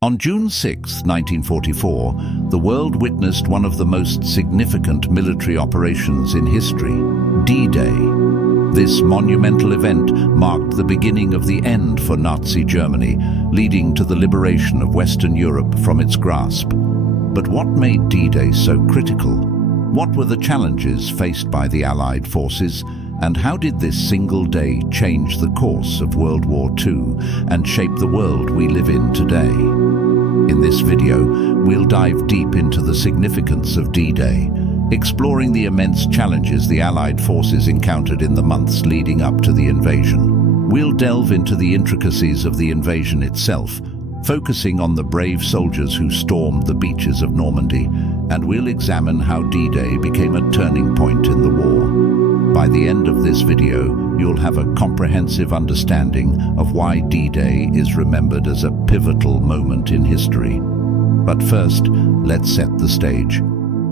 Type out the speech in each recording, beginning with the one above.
On June 6, 1944, the world witnessed one of the most significant military operations in history, D-Day. This monumental event marked the beginning of the end for Nazi Germany, leading to the liberation of Western Europe from its grasp. But what made D-Day so critical? What were the challenges faced by the Allied forces, and how did this single day change the course of World War II and shape the world we live in today? In this video, we'll dive deep into the significance of D-Day, exploring the immense challenges the Allied forces encountered in the months leading up to the invasion. We'll delve into the intricacies of the invasion itself, focusing on the brave soldiers who stormed the beaches of Normandy, and we'll examine how D-Day became a turning point in the war. By the end of this video, you'll have a comprehensive understanding of why D-Day is remembered as a pivotal moment in history. But first, let's set the stage.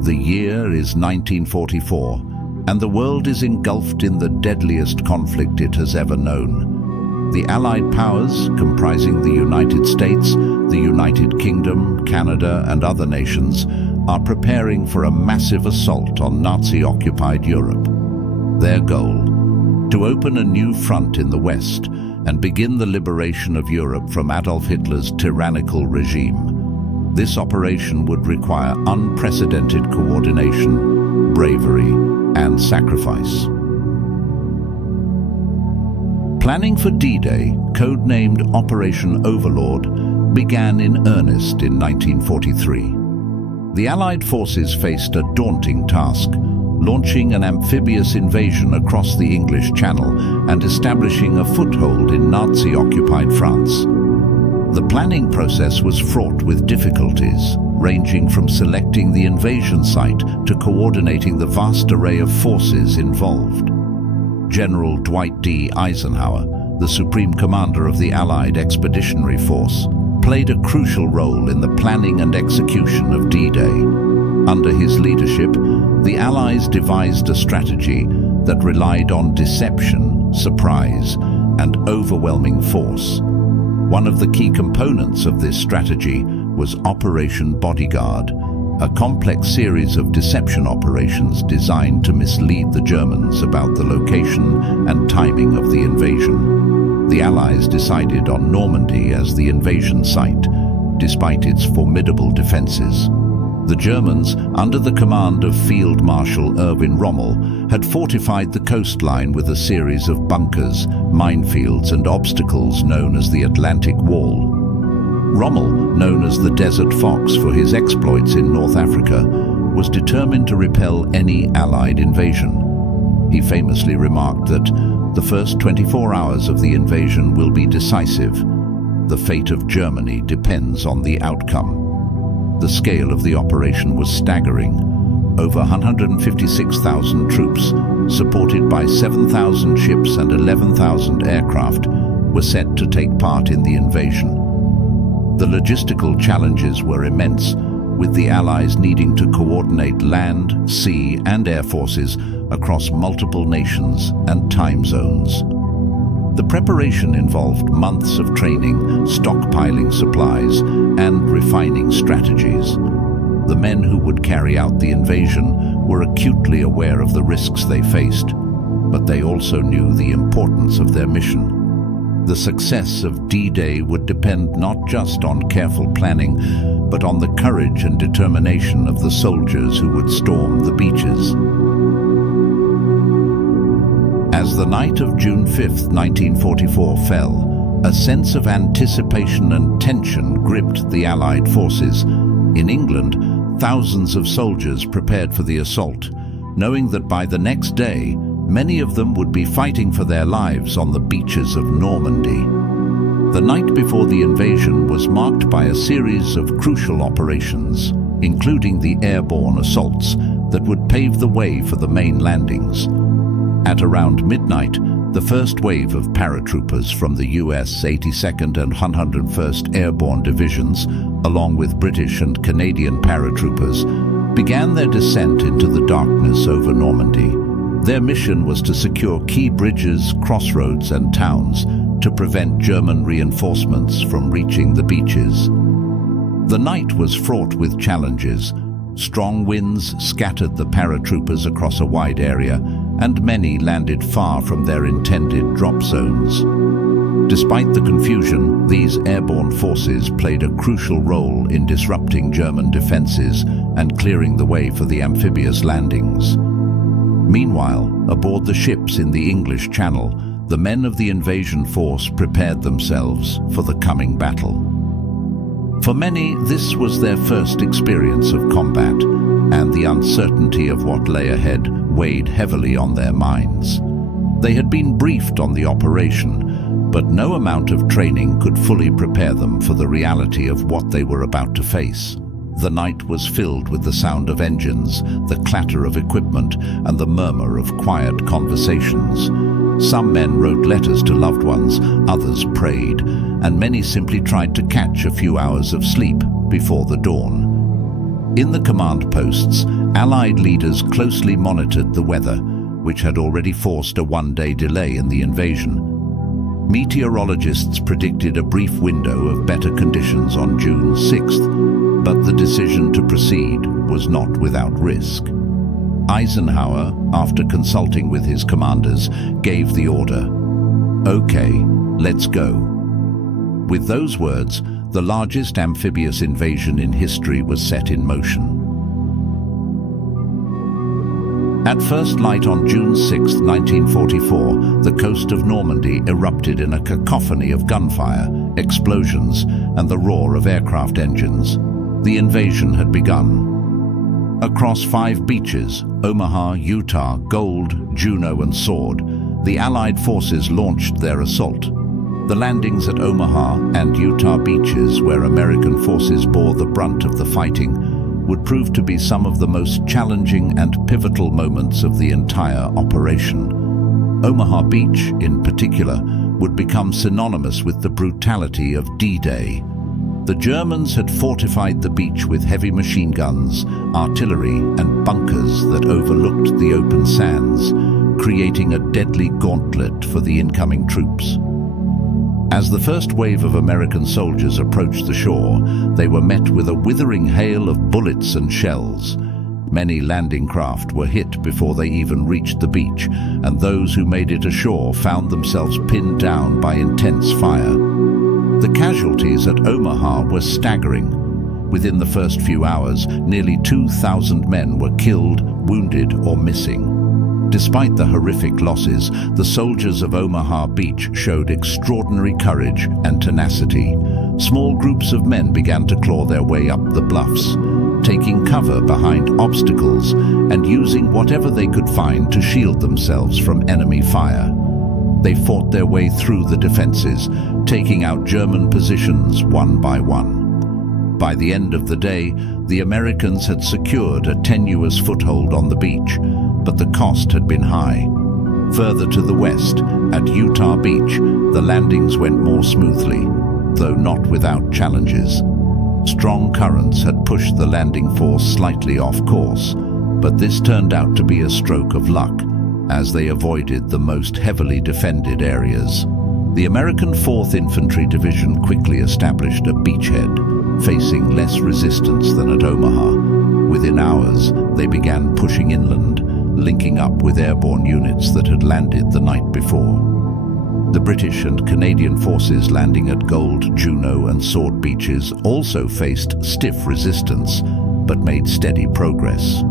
The year is 1944, and the world is engulfed in the deadliest conflict it has ever known. The Allied powers, comprising the United States, the United Kingdom, Canada, and other nations, are preparing for a massive assault on Nazi-occupied Europe. Their goal: to open a new front in the West and begin the liberation of Europe from Adolf Hitler's tyrannical regime. This operation would require unprecedented coordination, bravery, and sacrifice. Planning for D-Day, codenamed Operation Overlord, began in earnest in 1943. The Allied forces faced a daunting task: launching an amphibious invasion across the English Channel and establishing a foothold in Nazi-occupied France. The planning process was fraught with difficulties, ranging from selecting the invasion site to coordinating the vast array of forces involved. General Dwight D. Eisenhower, the Supreme Commander of the Allied Expeditionary Force, played a crucial role in the planning and execution of D-Day. Under his leadership, the Allies devised a strategy that relied on deception, surprise, and overwhelming force. One of the key components of this strategy was Operation Bodyguard, a complex series of deception operations designed to mislead the Germans about the location and timing of the invasion. The Allies decided on Normandy as the invasion site, despite its formidable defenses. The Germans, under the command of Field Marshal Erwin Rommel, had fortified the coastline with a series of bunkers, minefields, and obstacles known as the Atlantic Wall. Rommel, known as the Desert Fox for his exploits in North Africa, was determined to repel any Allied invasion. He famously remarked that the first 24 hours of the invasion will be decisive. The fate of Germany depends on the outcome. The scale of the operation was staggering. Over 156,000 troops, supported by 7,000 ships and 11,000 aircraft, were set to take part in the invasion. The logistical challenges were immense, with the Allies needing to coordinate land, sea, and air forces across multiple nations and time zones. The preparation involved months of training, stockpiling supplies, and refining strategies. The men who would carry out the invasion were acutely aware of the risks they faced, but they also knew the importance of their mission. The success of D-Day would depend not just on careful planning, but on the courage and determination of the soldiers who would storm the beaches. As the night of June 5, 1944 fell, a sense of anticipation and tension gripped the Allied forces. In England, thousands of soldiers prepared for the assault, knowing that by the next day, many of them would be fighting for their lives on the beaches of Normandy. The night before the invasion was marked by a series of crucial operations, including the airborne assaults that would pave the way for the main landings. At around midnight, the first wave of paratroopers from the US 82nd and 101st Airborne Divisions, along with British and Canadian paratroopers, began their descent into the darkness over Normandy. Their mission was to secure key bridges, crossroads, and towns to prevent German reinforcements from reaching the beaches. The night was fraught with challenges. Strong winds scattered the paratroopers across a wide area, and many landed far from their intended drop zones. Despite the confusion, these airborne forces played a crucial role in disrupting German defenses and clearing the way for the amphibious landings. Meanwhile, aboard the ships in the English Channel, the men of the invasion force prepared themselves for the coming battle. For many, this was their first experience of combat, and the uncertainty of what lay ahead weighed heavily on their minds. They had been briefed on the operation, but no amount of training could fully prepare them for the reality of what they were about to face. The night was filled with the sound of engines, the clatter of equipment, and the murmur of quiet conversations. Some men wrote letters to loved ones, others prayed, and many simply tried to catch a few hours of sleep before the dawn. In the command posts, Allied leaders closely monitored the weather, which had already forced a one-day delay in the invasion. Meteorologists predicted a brief window of better conditions on June 6th, but the decision to proceed was not without risk. Eisenhower, after consulting with his commanders, gave the order, "Okay, let's go." With those words, the largest amphibious invasion in history was set in motion. At first light on June 6, 1944, the coast of Normandy erupted in a cacophony of gunfire, explosions, and the roar of aircraft engines. The invasion had begun. Across 5 beaches, Omaha, Utah, Gold, Juneau, and Sword, the Allied forces launched their assault. The landings at Omaha and Utah beaches, where American forces bore the brunt of the fighting, would prove to be some of the most challenging and pivotal moments of the entire operation. Omaha Beach, in particular, would become synonymous with the brutality of D-Day. The Germans had fortified the beach with heavy machine guns, artillery, and bunkers that overlooked the open sands, creating a deadly gauntlet for the incoming troops. As the first wave of American soldiers approached the shore, they were met with a withering hail of bullets and shells. Many landing craft were hit before they even reached the beach, and those who made it ashore found themselves pinned down by intense fire. The casualties at Omaha were staggering. Within the first few hours, nearly 2,000 men were killed, wounded, or missing. Despite the horrific losses, the soldiers of Omaha Beach showed extraordinary courage and tenacity. Small groups of men began to claw their way up the bluffs, taking cover behind obstacles and using whatever they could find to shield themselves from enemy fire. They fought their way through the defenses, taking out German positions one by one. By the end of the day, the Americans had secured a tenuous foothold on the beach, but the cost had been high. Further to the west, at Utah Beach, the landings went more smoothly, though not without challenges. Strong currents had pushed the landing force slightly off course, but this turned out to be a stroke of luck, as they avoided the most heavily defended areas. The American 4th Infantry Division quickly established a beachhead, facing less resistance than at Omaha. Within hours, they began pushing inland, linking up with airborne units that had landed the night before. The British and Canadian forces landing at Gold, Juneau, and Sword beaches also faced stiff resistance, but made steady progress.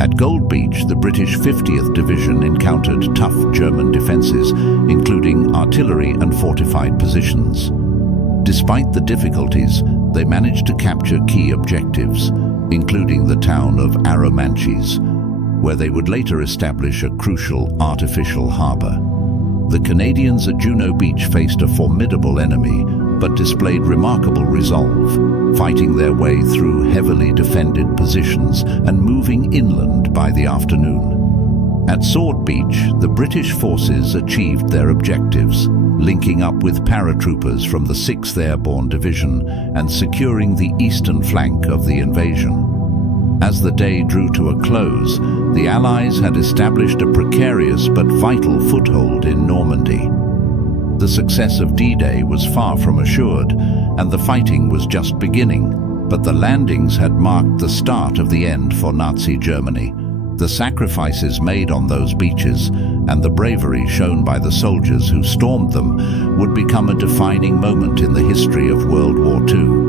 At Gold Beach, the British 50th Division encountered tough German defenses, including artillery and fortified positions. Despite the difficulties, they managed to capture key objectives, including the town of Arromanches, where they would later establish a crucial artificial harbor. The Canadians at Juneau Beach faced a formidable enemy, but displayed remarkable resolve, fighting their way through heavily defended positions and moving inland by the afternoon. At Sword Beach, the British forces achieved their objectives, linking up with paratroopers from the 6th Airborne Division and securing the eastern flank of the invasion. As the day drew to a close, the Allies had established a precarious but vital foothold in Normandy. The success of D-Day was far from assured, and the fighting was just beginning, But the landings had marked the start of the end for Nazi Germany. The sacrifices made on those beaches and the bravery shown by the soldiers who stormed them would become a defining moment in the history of World War II.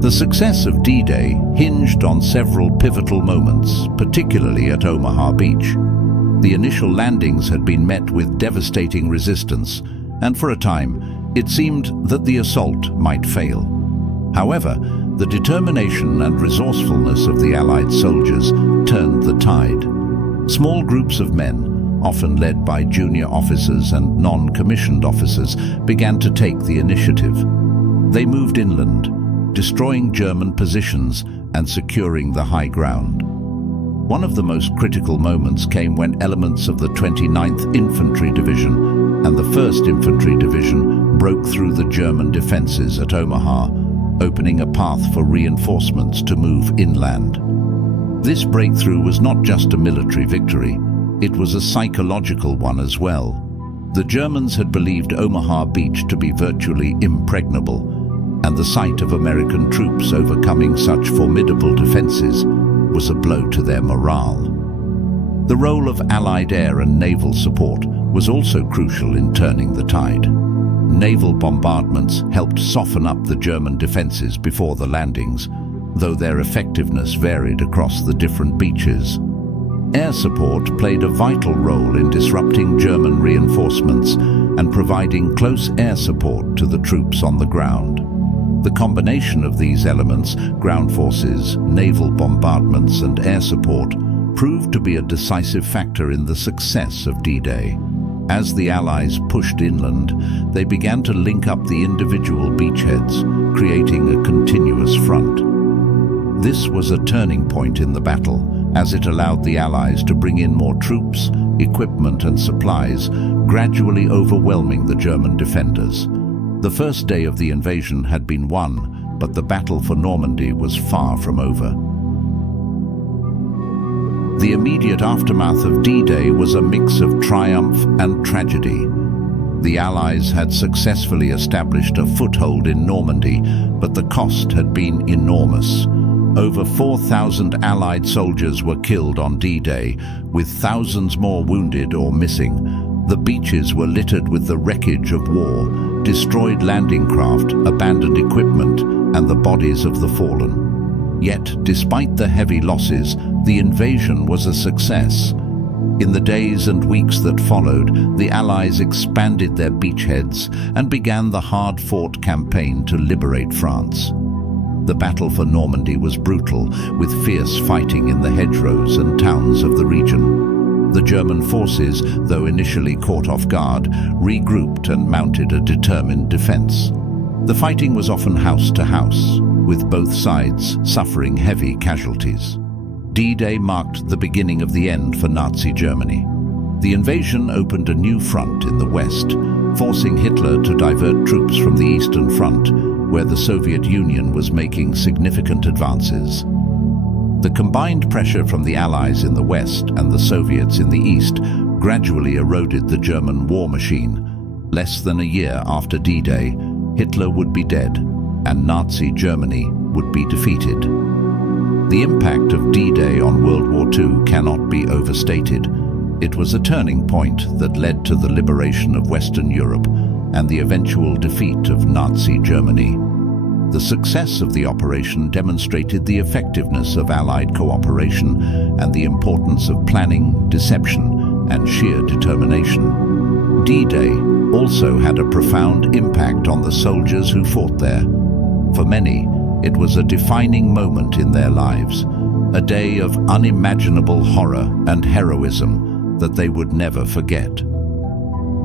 The success of D-Day hinged on several pivotal moments, particularly at Omaha Beach. The initial landings had been met with devastating resistance, and for a time, it seemed that the assault might fail. However, the determination and resourcefulness of the Allied soldiers turned the tide. Small groups of men, often led by junior officers and non-commissioned officers, began to take the initiative. They moved inland, destroying German positions and securing the high ground. One of the most critical moments came when elements of the 29th Infantry Division and the 1st Infantry Division broke through the German defenses at Omaha, opening a path for reinforcements to move inland. This breakthrough was not just a military victory, it was a psychological one as well. The Germans had believed Omaha Beach to be virtually impregnable, and the sight of American troops overcoming such formidable defenses was a blow to their morale. The role of Allied air and naval support was also crucial in turning the tide. Naval bombardments helped soften up the German defenses before the landings, though their effectiveness varied across the different beaches. Air support played a vital role in disrupting German reinforcements and providing close air support to the troops on the ground. The combination of these elements, ground forces, naval bombardments and air support, proved to be a decisive factor in the success of D-Day. As the Allies pushed inland, they began to link up the individual beachheads, creating a continuous front. This was a turning point in the battle, as it allowed the Allies to bring in more troops, equipment and supplies, gradually overwhelming the German defenders. The first day of the invasion had been won, but the battle for Normandy was far from over. The immediate aftermath of D-Day was a mix of triumph and tragedy. The Allies had successfully established a foothold in Normandy, but the cost had been enormous. Over 4,000 Allied soldiers were killed on D-Day, with thousands more wounded or missing. The beaches were littered with the wreckage of war, destroyed landing craft, abandoned equipment, and the bodies of the fallen. Yet, despite the heavy losses, the invasion was a success. In the days and weeks that followed, the Allies expanded their beachheads and began the hard-fought campaign to liberate France. The battle for Normandy was brutal, with fierce fighting in the hedgerows and towns of the region. The German forces, though initially caught off guard, regrouped and mounted a determined defense. The fighting was often house to house, with both sides suffering heavy casualties. D-Day marked the beginning of the end for Nazi Germany. The invasion opened a new front in the west, forcing Hitler to divert troops from the Eastern Front, where the Soviet Union was making significant advances. The combined pressure from the Allies in the west and the Soviets in the east gradually eroded the German war machine. Less than a year after D-Day, Hitler would be dead, and Nazi Germany would be defeated. The impact of D-Day on World War II cannot be overstated. It was a turning point that led to the liberation of Western Europe and the eventual defeat of Nazi Germany. The success of the operation demonstrated the effectiveness of Allied cooperation and the importance of planning, deception, and sheer determination. D-Day also had a profound impact on the soldiers who fought there. For many, it was a defining moment in their lives, a day of unimaginable horror and heroism that they would never forget.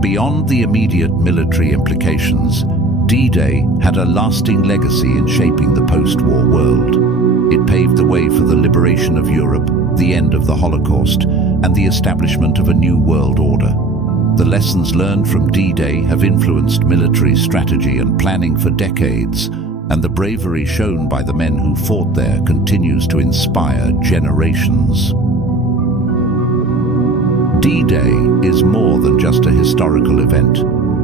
Beyond the immediate military implications, D-Day had a lasting legacy in shaping the post-war world. It paved the way for the liberation of Europe, the end of the Holocaust, and the establishment of a new world order. The lessons learned from D-Day have influenced military strategy and planning for decades, and the bravery shown by the men who fought there continues to inspire generations. D-Day is more than just a historical event.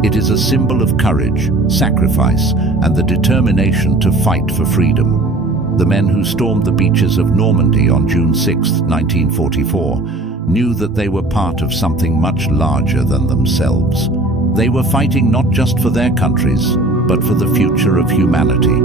It is a symbol of courage, sacrifice, and the determination to fight for freedom. The men who stormed the beaches of Normandy on June 6, 1944, knew that they were part of something much larger than themselves. They were fighting not just for their countries, but for the future of humanity.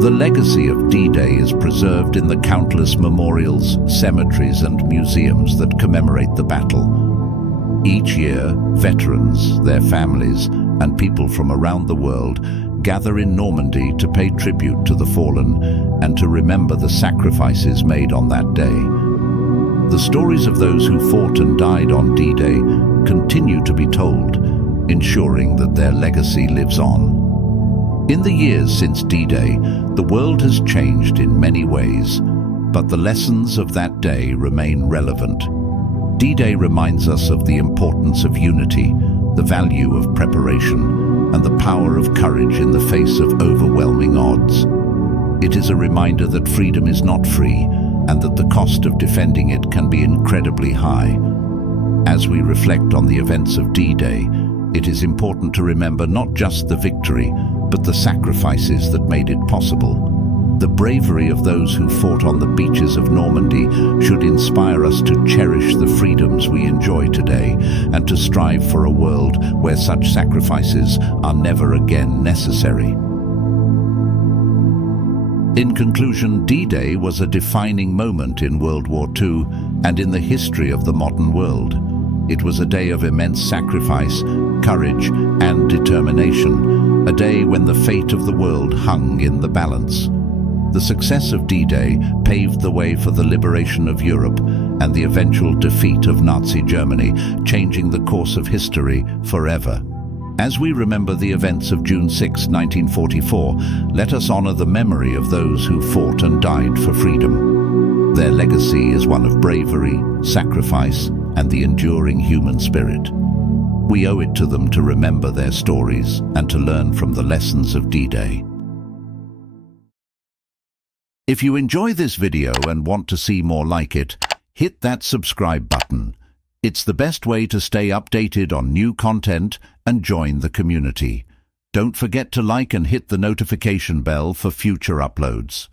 The legacy of D-Day is preserved in the countless memorials, cemeteries, and museums that commemorate the battle. Each year, veterans, their families, and people from around the world gather in Normandy to pay tribute to the fallen and to remember the sacrifices made on that day. The stories of those who fought and died on D-Day continue to be told, ensuring that their legacy lives on. In the years since D-Day, the world has changed in many ways, but the lessons of that day remain relevant. D-Day reminds us of the importance of unity, the value of preparation, and the power of courage in the face of overwhelming odds. It is a reminder that freedom is not free, and that the cost of defending it can be incredibly high. As we reflect on the events of D-Day, it is important to remember not just the victory, but the sacrifices that made it possible. The bravery of those who fought on the beaches of Normandy should inspire us to cherish the freedoms we enjoy today and to strive for a world where such sacrifices are never again necessary. In conclusion, D-Day was a defining moment in World War II and in the history of the modern world. It was a day of immense sacrifice, courage, and determination, a day when the fate of the world hung in the balance. The success of D-Day paved the way for the liberation of Europe and the eventual defeat of Nazi Germany, changing the course of history forever. As we remember the events of June 6, 1944, let us honor the memory of those who fought and died for freedom. Their legacy is one of bravery, sacrifice, and the enduring human spirit. We owe it to them to remember their stories and to learn from the lessons of D-Day. If you enjoy this video and want to see more like it, hit that subscribe button. It's the best way to stay updated on new content and join the community. Don't forget to like and hit the notification bell for future uploads.